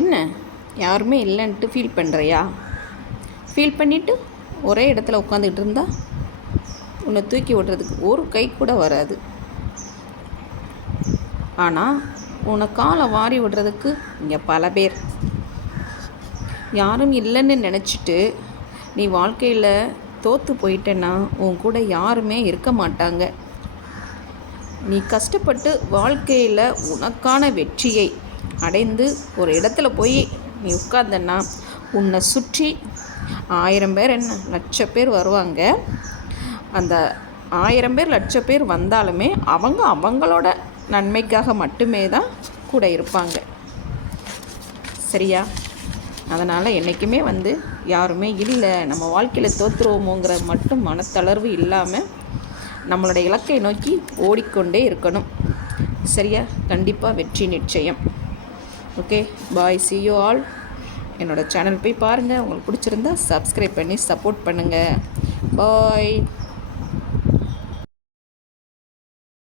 என்ன? யாருமே இல்லைன்ட்டு ஃபீல் பண்ணுறியா ஃபீல் பண்ணிவிட்டு ஒரே இடத்துல உட்காந்துக்கிட்டு இருந்தா உன்னை தூக்கி விடுறதுக்கு ஒரு கை கூட வராது. ஆனால் உன்னை காலை வாரி விடுறதுக்கு இங்கே பல பேர். யாரும் இல்லைன்னு நினச்சிட்டு நீ வாழ்க்கையில் தோற்று போயிட்டேன்னா உன் கூட யாருமே இருக்க மாட்டாங்க. நீ கஷ்டப்பட்டு வாழ்க்கையில் உனக்கான வெற்றியை அடைந்து ஒரு இடத்துல போய் நீ உட்கார்ந்தன்னா உன்னை சுற்றி ஆயிரம் பேர் என்ன லட்ச பேர் வருவாங்க. அந்த ஆயிரம் பேர் லட்ச பேர் வந்தாலுமே அவங்க அவங்களோட நன்மைக்காக மட்டுமே தான் கூட இருப்பாங்க. சரியா? அதனால் என்றைக்குமே வந்து யாருமே இல்லை நம்ம வாழ்க்கையில் தோற்றுருவோமோங்கிற மட்டும் மனத்தளர்வு இல்லாமல் நம்மளுடைய இலக்கை நோக்கி ஓடிக்கொண்டே இருக்கணும். சரியா? கண்டிப்பாக வெற்றி நிச்சயம். Okay bye see you all என்னோடய சேனல் போய் பாருங்கள் உங்களுக்கு பிடிச்சிருந்தா சப்ஸ்கிரைப் பண்ணி சப்போர்ட் பண்ணுங்கள் பாய்